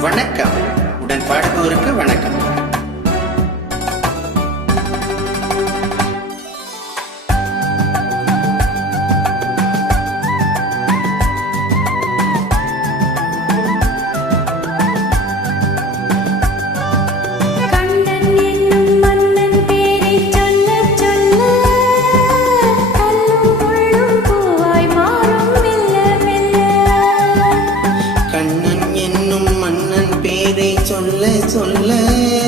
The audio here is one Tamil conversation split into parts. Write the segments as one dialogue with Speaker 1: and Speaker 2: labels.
Speaker 1: வணக்கம். உடன் பாடுபவருக்கு வணக்கம். love.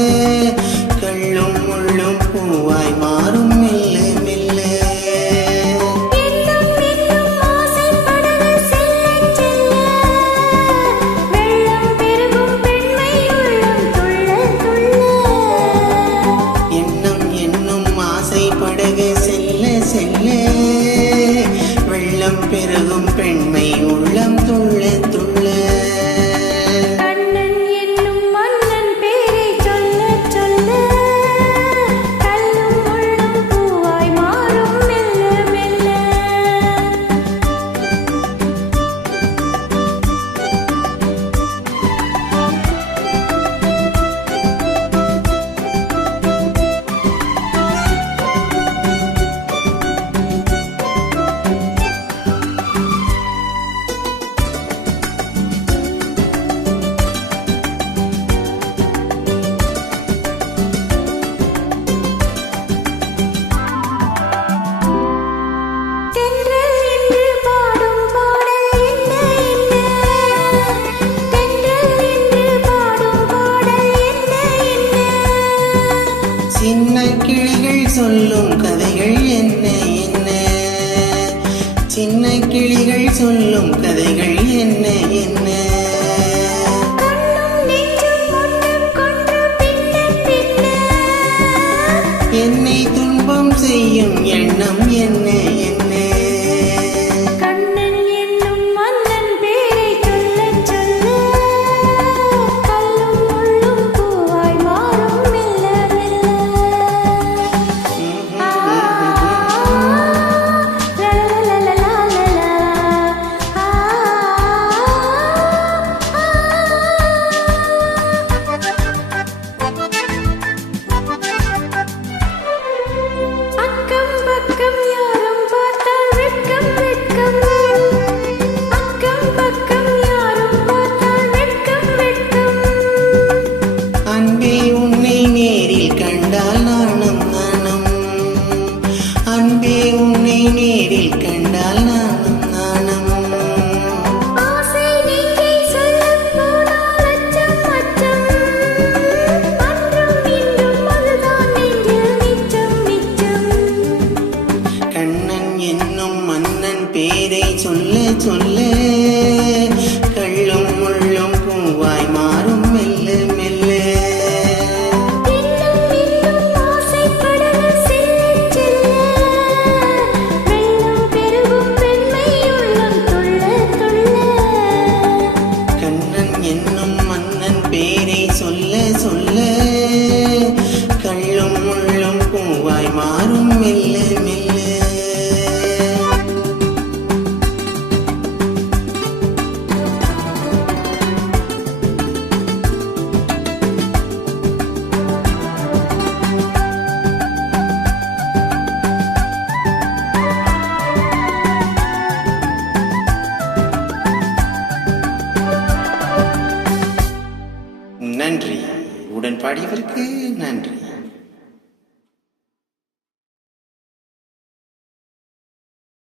Speaker 1: வரும் கதைகள்
Speaker 2: சொல்ல
Speaker 1: சொல்ல. உடன்பாடியவருக்கு நன்றி.